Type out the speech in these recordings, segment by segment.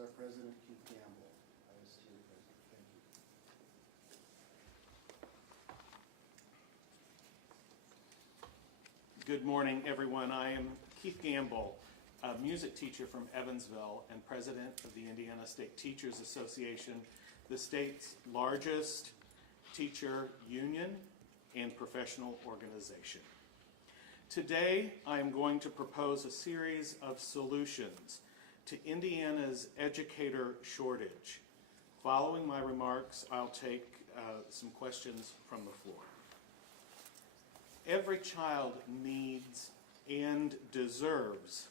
our president, Keith Gamble. ISTA president. Thank you. Good morning, everyone. I am Keith Gamble, a music teacher from Evansville and president of the Indiana State Teachers Association, the state's largest teacher union and professional organization. Today, I am going to propose a series of solutions to Indiana's educator shortage. Following my remarks, I'll take some questions from the floor. Every child needs and deserves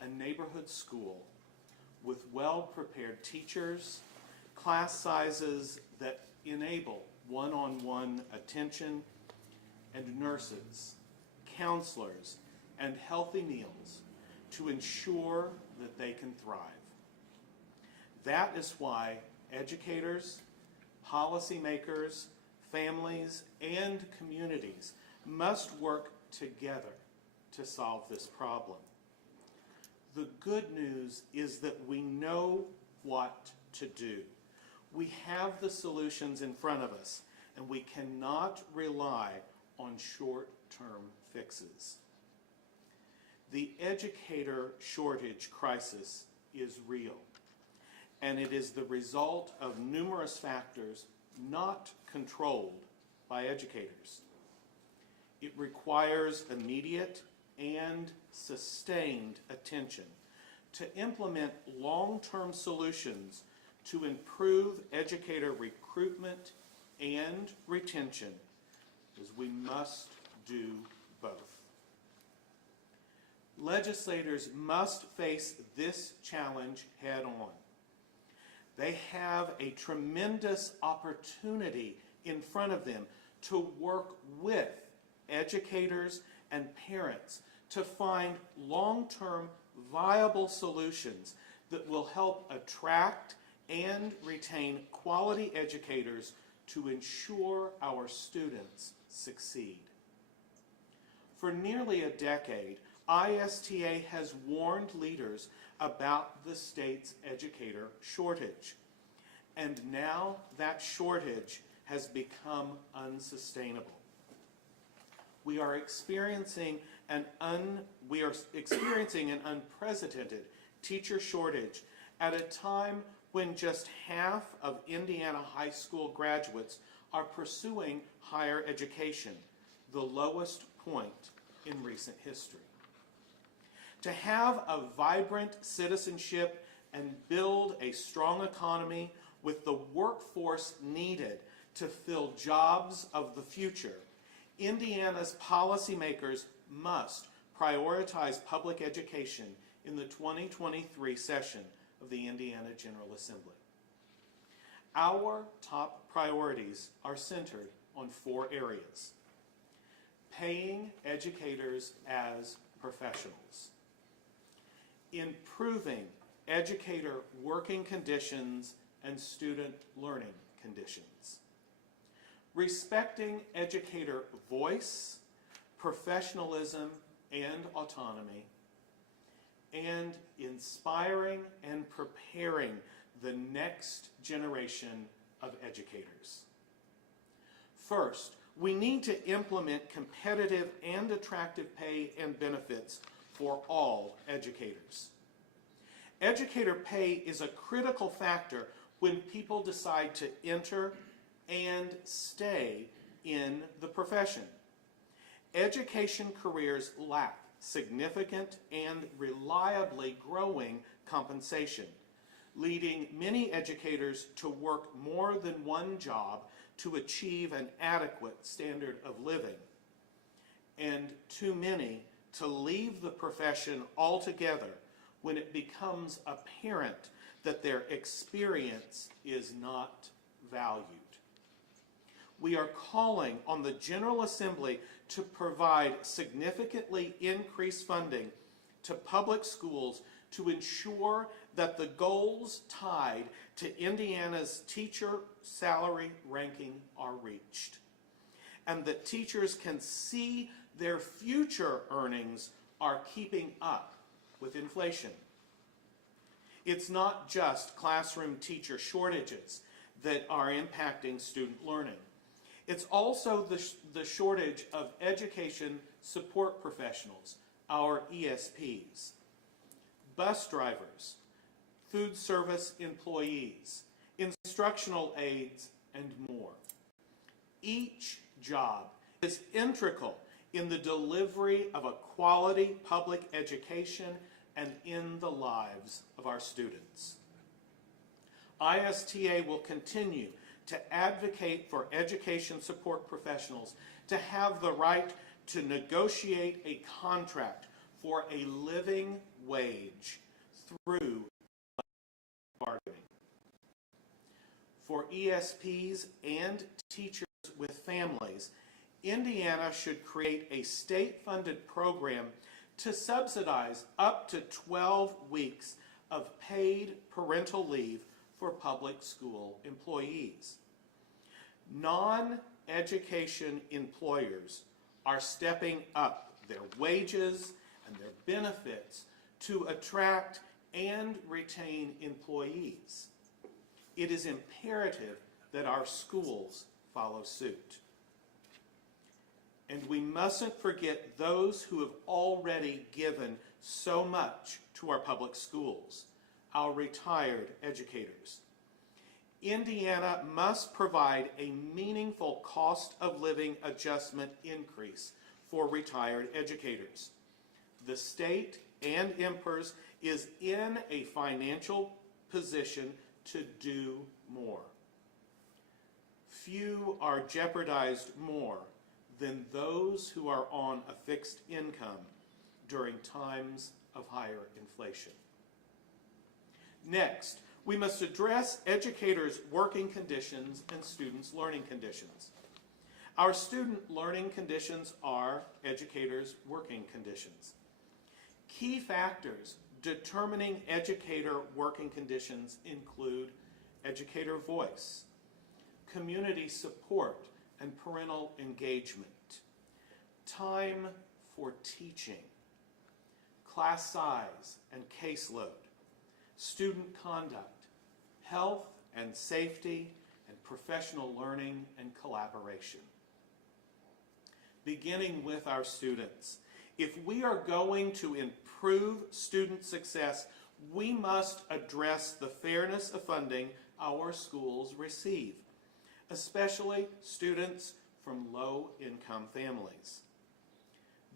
a neighborhood school with well-prepared teachers, class sizes that enable one-on-one attention, and nurses, counselors, and healthy meals to ensure that they can thrive. That is why educators, policymakers, families, and communities must work together to solve this problem. The good news is that we know what to do. We have the solutions in front of us, and we cannot rely on short-term fixes. The educator shortage crisis is real, and it is the result of numerous factors not controlled by educators. It requires immediate and sustained attention to implement long-term solutions to improve educator recruitment and retention, as we must do both. Legislators must face this challenge head on. They have a tremendous opportunity in front of them to work with educators and parents to find long-term viable solutions that will help attract and retain quality educators to ensure our students succeed. For nearly a decade, ISTA has warned leaders about the state's educator shortage. And now that shortage has become unsustainable. We are experiencing an unprecedented teacher shortage at a time when just half of Indiana high school graduates are pursuing higher education, the lowest point in recent history. To have a vibrant citizenship and build a strong economy with the workforce needed to fill jobs of the future, Indiana's policymakers must prioritize public education in the 2023 session of the Indiana General Assembly. Our top priorities are centered on 4 areas: paying educators as professionals, improving educator working conditions and student learning conditions, respecting educator voice, professionalism, and autonomy, and inspiring and preparing the next generation of educators. First, we need to implement competitive and attractive pay and benefits for all educators. Educator pay is a critical factor when people decide to enter and stay in the profession. Education careers lack significant and reliably growing compensation, leading many educators to work more than one job to achieve an adequate standard of living, and too many to leave the profession altogether when it becomes apparent that their experience is not valued. We are calling on the General Assembly to provide significantly increased funding to public schools to ensure that the goals tied to Indiana's teacher salary ranking are reached, and that teachers can see their future earnings are keeping up with inflation. It's not just classroom teacher shortages that are impacting student learning. It's also the shortage of education support professionals, our ESPs, bus drivers, food service employees, instructional aides, and more. Each job is integral in the delivery of a quality public education and in the lives of our students. ISTA will continue to advocate for education support professionals to have the right to negotiate a contract for a living wage through bargaining. For ESPs and teachers with families, Indiana should create a state-funded program to subsidize up to 12 weeks of paid parental leave for public school employees. Non-education employers are stepping up their wages and their benefits to attract and retain employees. It is imperative that our schools follow suit. And we mustn't forget those who have already given so much to our public schools, our retired educators. Indiana must provide a meaningful cost of living adjustment increase for retired educators. The state and IMPERS is in a financial position to do more. Few are jeopardized more than those who are on a fixed income during times of higher inflation. Next, we must address educators' working conditions and students' learning conditions. Our student learning conditions are educators' working conditions. Key factors determining educator working conditions include educator voice, community support and parental engagement, time for teaching, class size and caseload, student conduct, health and safety, and professional learning and collaboration. Beginning with our students, if we are going to improve student success, we must address the fairness of funding our schools receive, especially students from low-income families.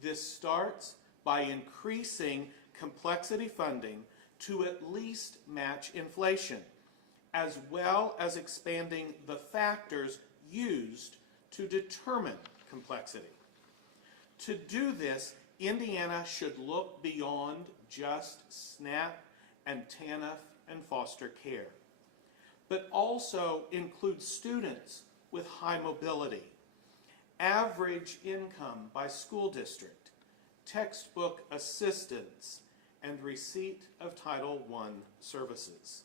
This starts by increasing complexity funding to at least match inflation, as well as expanding the factors used to determine complexity. To do this, Indiana should look beyond just SNAP and TANF and foster care, but also include students with high mobility, average income by school district, textbook assistance, and receipt of Title I services.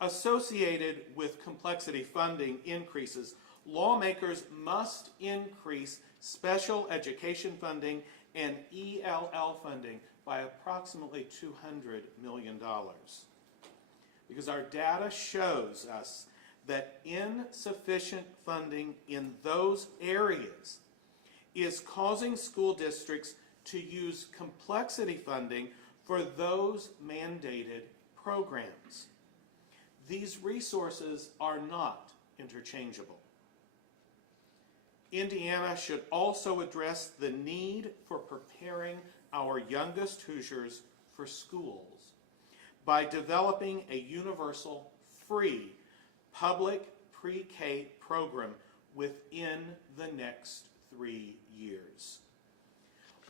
Associated with complexity funding increases, lawmakers must increase special education funding and ELL funding by approximately $200 million. Because our data shows us that insufficient funding in those areas is causing school districts to use complexity funding for those mandated programs. These resources are not interchangeable. Indiana should also address the need for preparing our youngest Hoosiers for schools by developing a universal, free, public pre-K program within the next 3 years.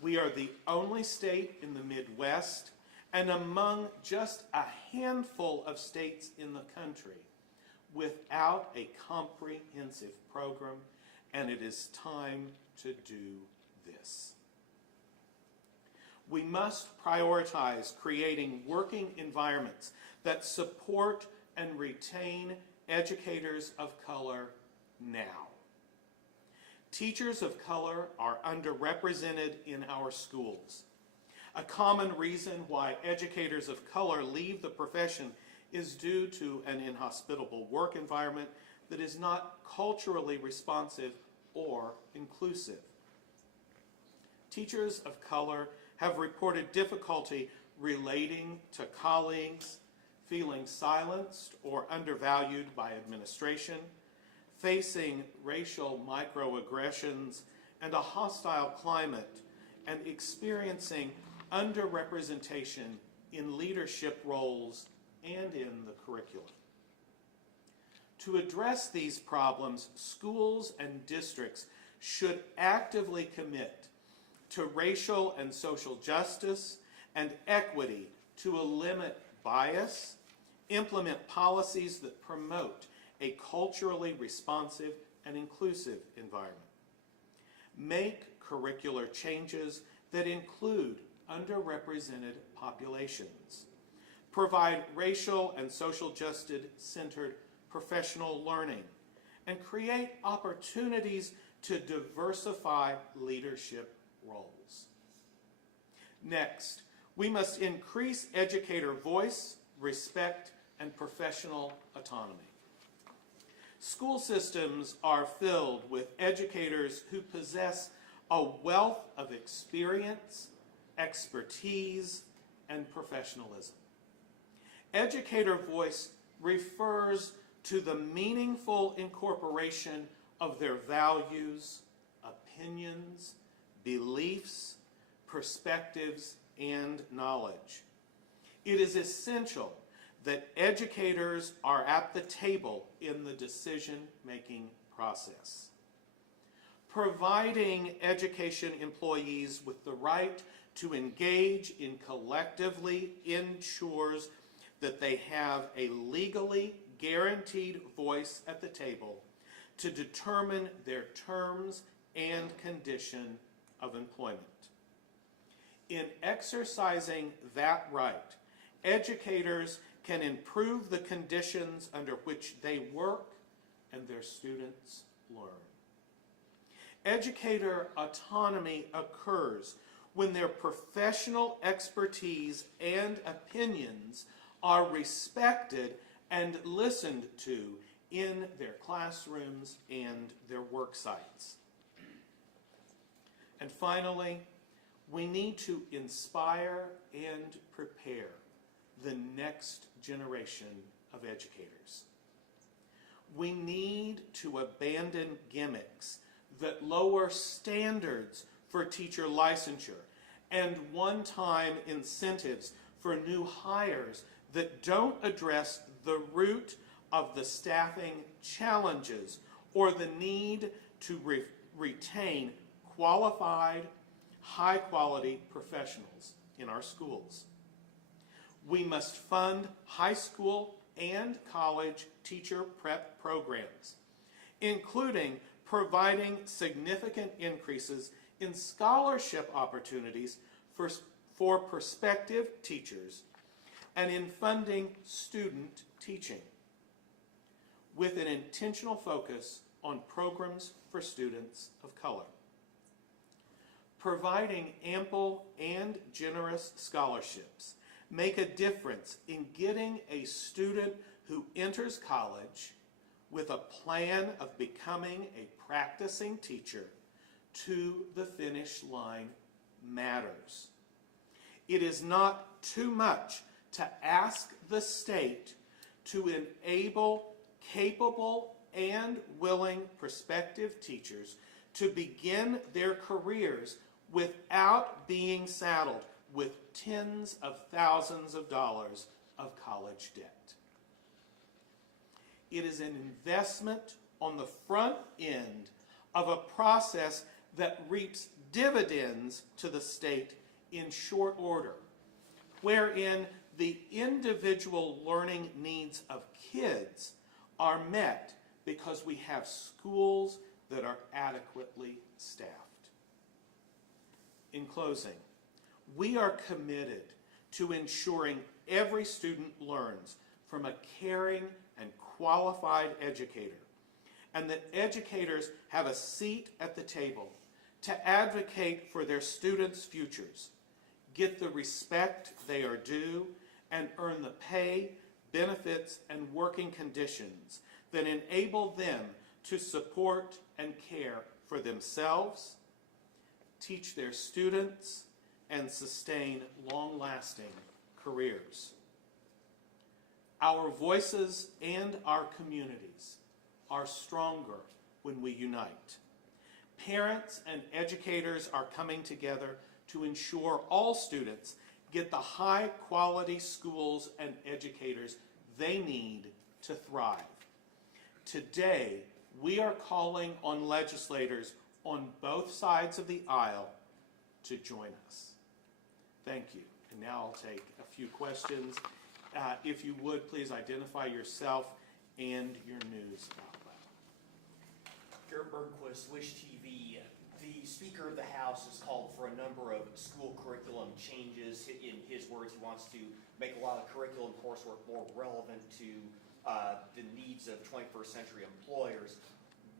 We are the only state in the Midwest and among just a handful of states in the country without a comprehensive program, and it is time to do this. We must prioritize creating working environments that support and retain educators of color now. Teachers of color are underrepresented in our schools. A common reason why educators of color leave the profession is due to an inhospitable work environment that is not culturally responsive or inclusive. Teachers of color have reported difficulty relating to colleagues, feeling silenced or undervalued by administration, facing racial microaggressions and a hostile climate, and experiencing underrepresentation in leadership roles and in the curriculum. To address these problems, schools and districts should actively commit to racial and social justice and equity to limit bias, implement policies that promote a culturally responsive and inclusive environment, make curricular changes that include underrepresented populations, provide racial and social justice-centered professional learning, and create opportunities to diversify leadership roles. Next, we must increase educator voice, respect, and professional autonomy. School systems are filled with educators who possess a wealth of experience, expertise, and professionalism. Educator voice refers to the meaningful incorporation of their values, opinions, beliefs, perspectives, and knowledge. It is essential that educators are at the table in the decision-making process. Providing education employees with the right to engage in collectively ensures that they have a legally guaranteed voice at the table to determine their terms and condition of employment. In exercising that right, educators can improve the conditions under which they work and their students learn. Educator autonomy occurs when their professional expertise and opinions are respected and listened to in their classrooms and their work sites. And finally, we need to inspire and prepare the next generation of educators. We need to abandon gimmicks that lower standards for teacher licensure and one-time incentives for new hires that don't address the root of the staffing challenges or the need to retain qualified, high-quality professionals in our schools. We must fund high school and college teacher prep programs, including providing significant increases in scholarship opportunities for prospective teachers and in funding student teaching, with an intentional focus on programs for students of color. Providing ample and generous scholarships make a difference in getting a student who enters college with a plan of becoming a practicing teacher to the finish line matters. It is not too much to ask the state to enable capable and willing prospective teachers to begin their careers without being saddled with tens of thousands of dollars of college debt. It is an investment on the front end of a process that reaps dividends to the state in short order, wherein the individual learning needs of kids are met because we have schools that are adequately staffed. In closing, we are committed to ensuring every student learns from a caring and qualified educator, and that educators have a seat at the table to advocate for their students' futures, get the respect they are due, and earn the pay, benefits, and working conditions that enable them to support and care for themselves, teach their students, and sustain long-lasting careers. Our voices and our communities are stronger when we unite. Parents and educators are coming together to ensure all students get the high-quality schools and educators they need to thrive. Today, we are calling on legislators on both sides of the aisle to join us. Thank you. And now I'll take a few questions. If you would, please identify yourself and your news outlet. Garrett Bergquist, Wish TV. The Speaker of the House has called for a number of school curriculum changes. In his words, he wants to make a lot of curriculum coursework more relevant to the needs of 21st century employers.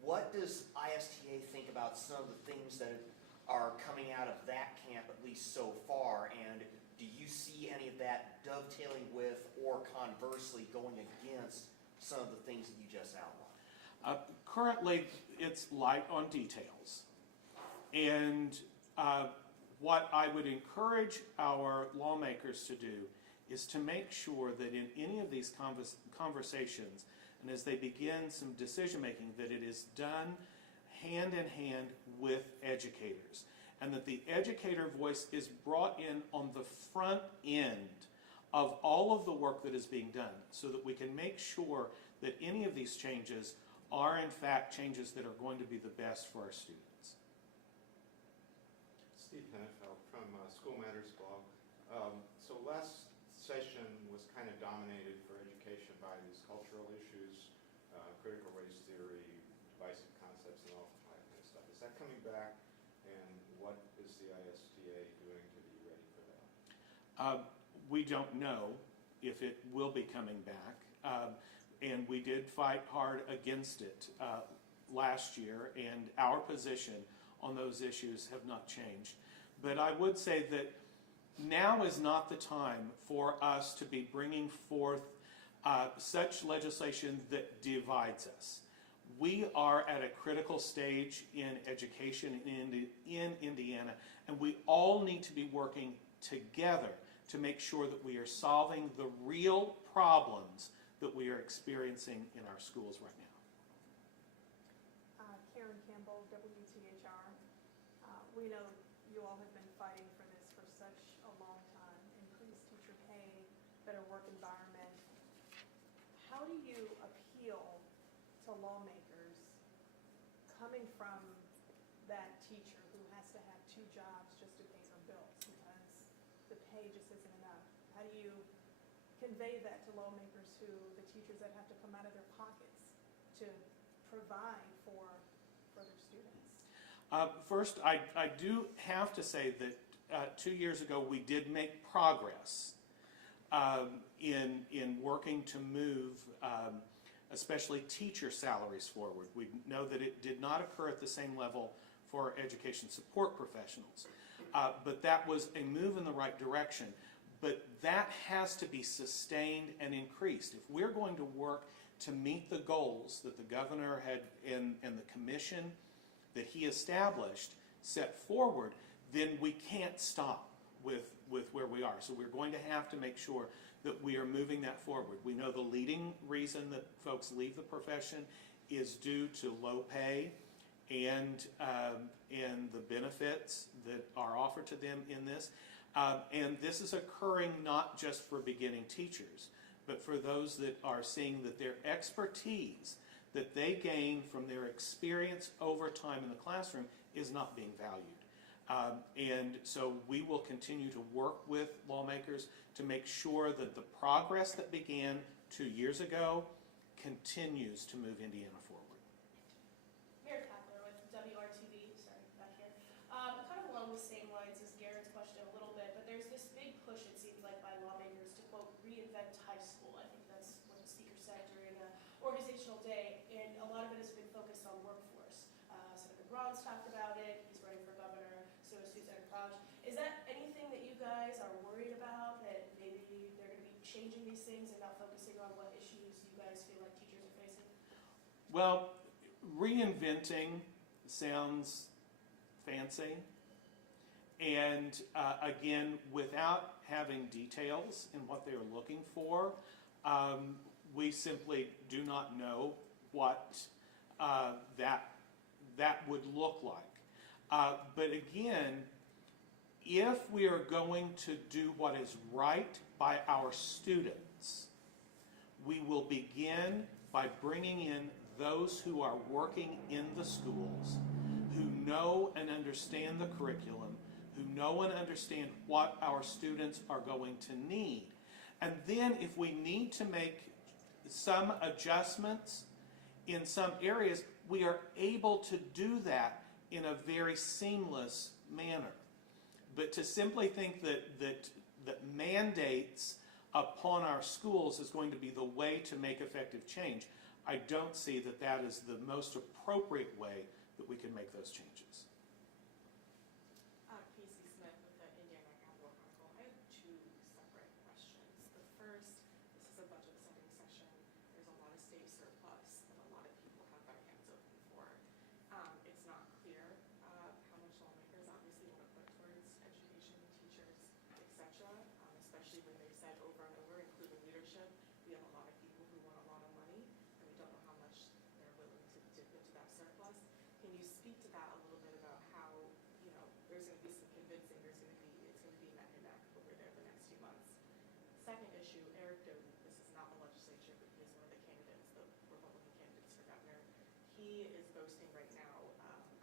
What does ISTA think about some of the things that are coming out of that camp, at least so far? And do you see any of that dovetailing with or conversely going against some of the things that you just outlined? Currently, it's light on details. And what I would encourage our lawmakers to do is to make sure that in any of these conversations, and as they begin some decision making, that it is done hand in hand with educators, and that the educator voice is brought in on the front end of all of the work that is being done, so that we can make sure that any of these changes are in fact changes that are going to be the best for our students. Steve Hennefeld from School Matters blog. So last session was kind of dominated for education by these cultural issues, critical race theory, divisive concepts, and all that kind of stuff. Is that coming back, and what is the ISTA doing to be ready for that? We don't know if it will be coming back, and we did fight hard against it last year, and our position on those issues have not changed. But I would say that now is not the time for us to be bringing forth such legislation that divides us. We are at a critical stage in education in Indiana, and we all need to be working together to make sure that we are solving the real problems that we are experiencing in our schools right now. Karen Campbell, WTHR. We know you all have been fighting for this for such a long time. Increased teacher pay, better work environment. How do you appeal to lawmakers coming from that teacher who has to have two jobs just to pay her bills because the pay just isn't enough? How do you convey that to lawmakers the teachers that have to come out of their pockets to provide for their students? First, I do have to say that 2 years ago we did make progress in working to move especially teacher salaries forward. We know that it did not occur at the same level for education support professionals, but that was a move in the right direction. But that has to be sustained and increased. If we're going to work to meet the goals that the governor had and the commission that he established set forward, then we can't stop with where we are. So we're going to have to make sure that we are moving that forward. We know the leading reason that folks leave the profession is due to low pay and the benefits that are offered to them in this. And this is occurring not just for beginning teachers, but for those that are seeing that their expertise that they gain from their experience over time in the classroom is not being valued. And so we will continue to work with lawmakers to make sure that the progress that began 2 years ago continues to move Indiana forward. Mary Kapler with WRTV, sorry, back here. Kind of along the same lines as Garrett's question a little bit, but there's this big push, it seems like, by lawmakers to, quote, reinvent high school. I think that's what the speaker said during an organizational day, and a lot of it has been focused on workforce. Senator Braun's talked about it, he's running for governor, so is Susan Crouch. Is that anything that you guys things and not focusing on what issues you guys feel like teachers are facing? Well, reinventing sounds fancy. And again, without having details in what they're looking for, we simply do not know what that would look like. But again, if we are going to do what is right by our students, we will begin by bringing in those who are working in the schools, who know and understand the curriculum, who know and understand what our students are going to need. And then if we need to make some adjustments in some areas, we are able to do that in a very seamless manner. But to simply think that mandates upon our schools is going to be the way to make effective change, I don't see that that is the most appropriate way that we can make those changes. Casey Smith with the Indiana Capital Chronicle. I have two separate questions. The first, this is a budget setting session. There's a lot of state surplus that a lot of people have their hands open for. It's not clear how much lawmakers obviously want to put towards education, teachers, etc., especially when they've said over and over, including leadership, we have a lot of people who want a lot of money, and we don't know how much they're willing to dip into that surplus. Can you speak to that a little bit about how, you know, there's going to be some convincing, it's going to be neck and neck over there the next few months. Second issue, Eric Doty, this is not the legislature, but he is one of the candidates, the Republican candidates for governor. He is boasting right now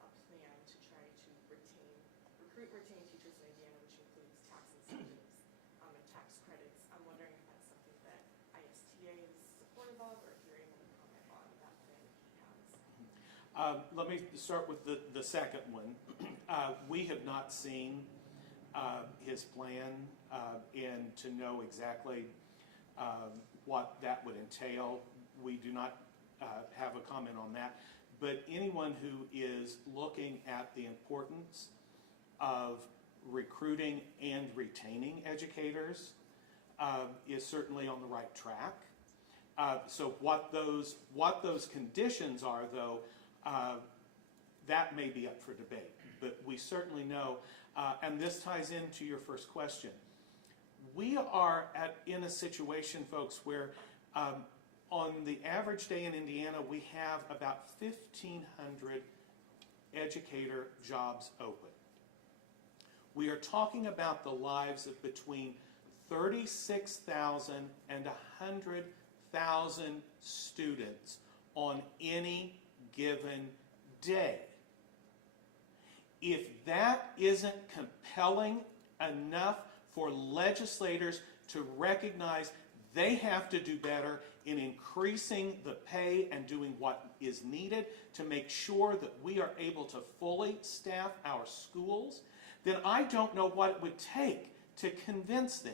a plan to try to recruit and retain teachers in Indiana, which includes tax incentives and tax credits. I'm wondering if that's something that ISTA is supportive of, or if you're able to comment on that plan that he has. Let me start with the second one. We have not seen his plan and to know exactly what that would entail. We do not have a comment on that. But anyone who is looking at the importance of recruiting and retaining educators is certainly on the right track. So what those conditions are, though, that may be up for debate. But we certainly know, and this ties into your first question, we are in a situation, folks, where on the average day in Indiana, we have about 1,500 educator jobs open. We are talking about the lives of between 36,000 and 100,000 students on any given day. If that isn't compelling enough for legislators to recognize they have to do better in increasing the pay and doing what is needed to make sure that we are able to fully staff our schools, then I don't know what it would take to convince them.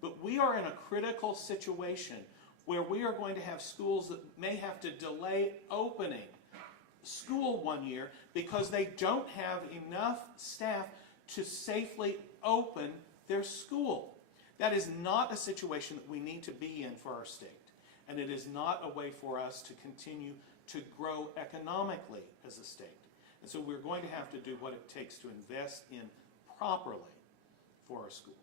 But we are in a critical situation where we are going to have schools that may have to delay opening school 1 year because they don't have enough staff to safely open their school. That is not a situation that we need to be in for our state. And it is not a way for us to continue to grow economically as a state. And so we're going to have to do what it takes to invest in properly for our schools.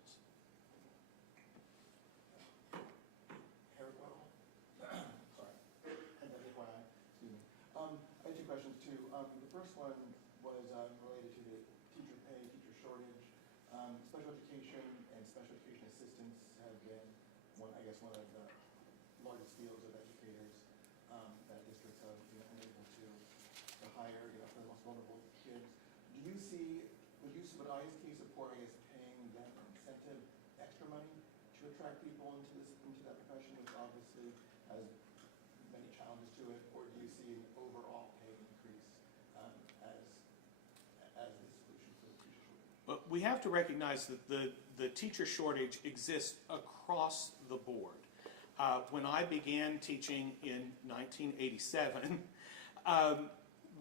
Sorry. And then FYI, excuse me. I have two questions too. The first one was related to the teacher pay, teacher shortage. Special education and special education assistants have been one of the largest fields of educators that districts have been unable to hire, for the most vulnerable kids. Would IST support, paying them incentive, extra money to attract people into that profession, which obviously has many challenges to it, or do you see an overall pay increase as the solution for the teacher shortage? But we have to recognize that the teacher shortage exists across the board. When I began teaching in 1987,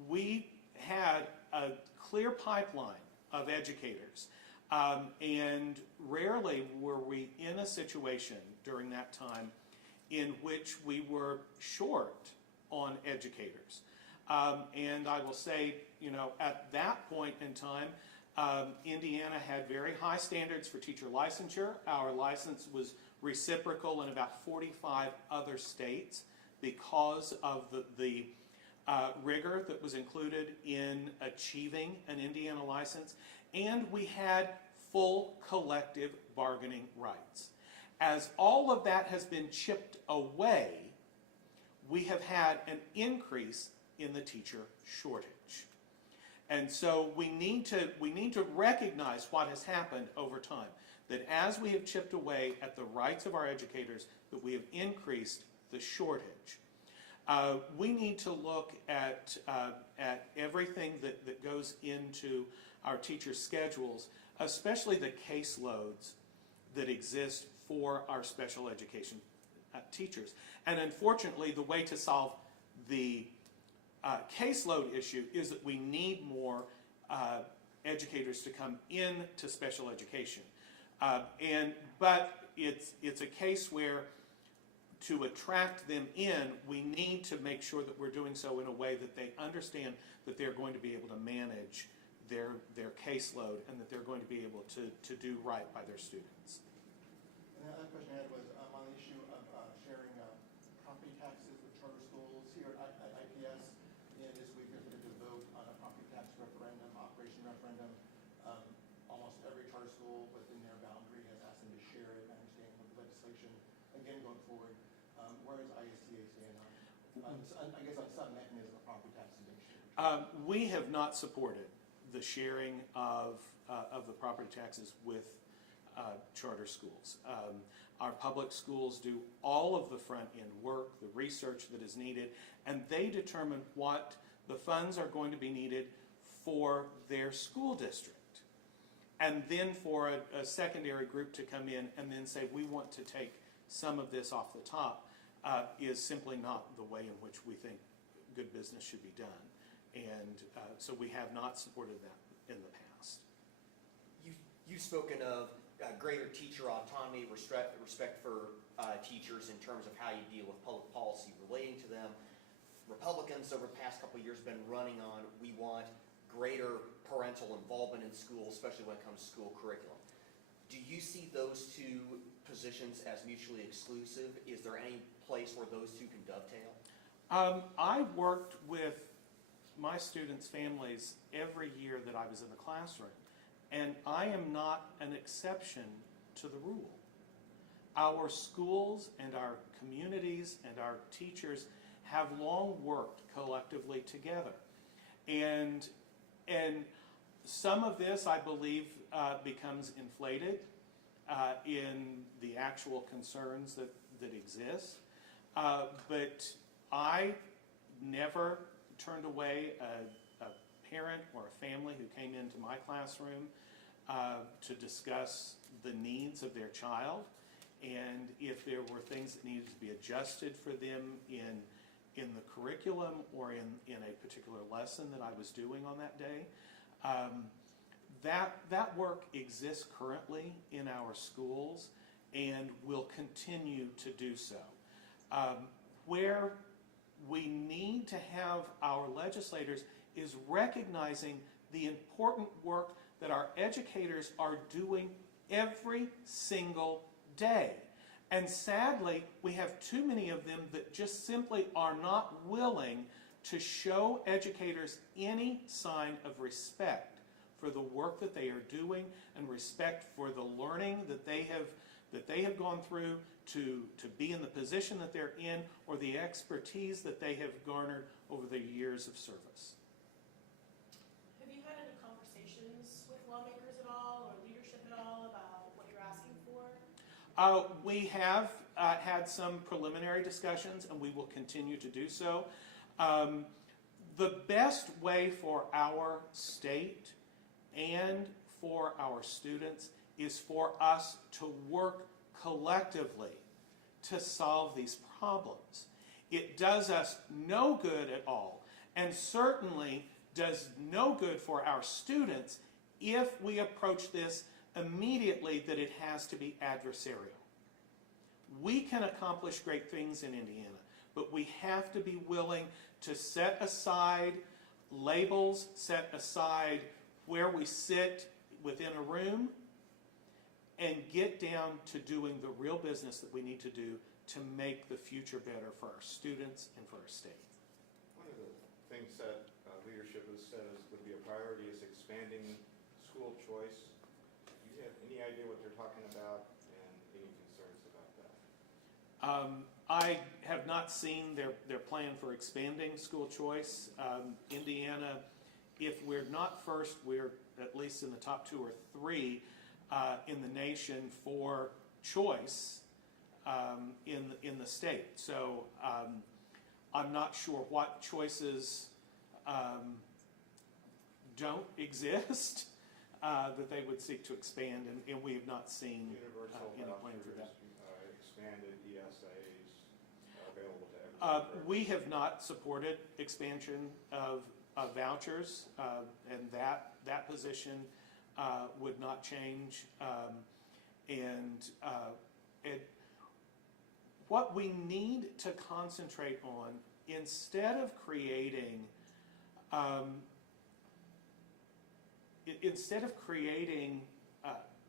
we had a clear pipeline of educators. And rarely were we in a situation during that time in which we were short on educators. And I will say, at that point in time, Indiana had very high standards for teacher licensure. Our license was reciprocal in about 45 other states because of the rigor that was included in achieving an Indiana license. And we had full collective bargaining rights. As all of that has been chipped away, we have had an increase in the teacher shortage. And so we need to recognize what has happened over time, that as we have chipped away at the rights of our educators, that we have increased the shortage. We need to look at everything that goes into our teachers' schedules, especially the caseloads that exist for our special education teachers. And unfortunately, the way to solve the caseload issue is that we need more educators to come into special education. But it's a case where to attract them in, we need to make sure that we're doing so in a way that they understand that they're going to be able to manage their caseload and that they're going to be able to do right by their students. And the other question I had was on the issue of sharing property taxes with charter schools. Here at IPS, this week there's been a vote on a property tax referendum, operation referendum. Almost every charter school within their boundary has asked them to share it. My understanding of the legislation, again going forward, where is ISTA stand on, I guess on some mechanism of property taxes being shared? We have not supported the sharing of the property taxes with charter schools. Our public schools do all of the front-end work, the research that is needed, and they determine what the funds are going to be needed for their school district. And then for a secondary group to come in and then say, we want to take some of this off the top, is simply not the way in which we think good business should be done. And so we have not supported that in the past. You've spoken of greater teacher autonomy, respect for teachers in terms of how you deal with public policy relating to them. Republicans over the past couple of years have been running on, we want greater parental involvement in schools, especially when it comes to school curriculum. Do you see those two positions as mutually exclusive? Is there any place where those two can dovetail? I worked with my students' families every year that I was in the classroom, and I am not an exception to the rule. Our schools and our communities and our teachers have long worked collectively together. And some of this, I believe, becomes inflated in the actual concerns that exist. But I never turned away a parent or a family who came into my classroom to discuss the needs of their child, and if there were things that needed to be adjusted for them in the curriculum or in a particular lesson that I was doing on that day. That work exists currently in our schools and will continue to do so. Where we need to have our legislators is recognizing the important work that our educators are doing every single day. And sadly, we have too many of them that just simply are not willing to show educators any sign of respect for the work that they are doing and respect for the learning that they have gone through to be in the position that they're in, or the expertise that they have garnered over the years of service. Have you had any conversations with lawmakers at all, or leadership at all, about what you're asking for? We have had some preliminary discussions, and we will continue to do so. The best way for our state and for our students is for us to work collectively to solve these problems. It does us no good at all, and certainly does no good for our students if we approach this immediately that it has to be adversarial. We can accomplish great things in Indiana, but we have to be willing to set aside labels, set aside where we sit within a room, and get down to doing the real business that we need to do to make the future better for our students and for our state. One of the things that leadership has said would be a priority is expanding school choice. Do you have any idea what they're talking about and any concerns about that? I have not seen their plan for expanding school choice. Indiana, if we're not first, we're at least in the top 2 or 3 in the nation for choice in the state. So I'm not sure what choices don't exist that they would seek to expand, and we have not seen Universal any plan for that. expanded ESAs available to everyone. We have not supported expansion of vouchers, and that position would not change. What we need to concentrate on, instead of creating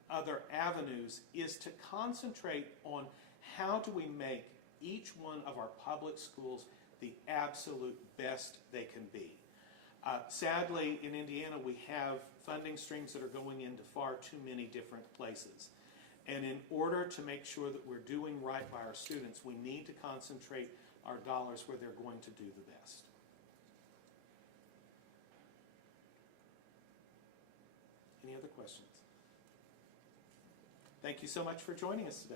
other avenues, is to concentrate on how do we make each one of our public schools the absolute best they can be. Sadly, in Indiana, we have funding streams that are going into far too many different places. And in order to make sure that we're doing right by our students, we need to concentrate our dollars where they're going to do the best. Any other questions? Thank you so much for joining us today.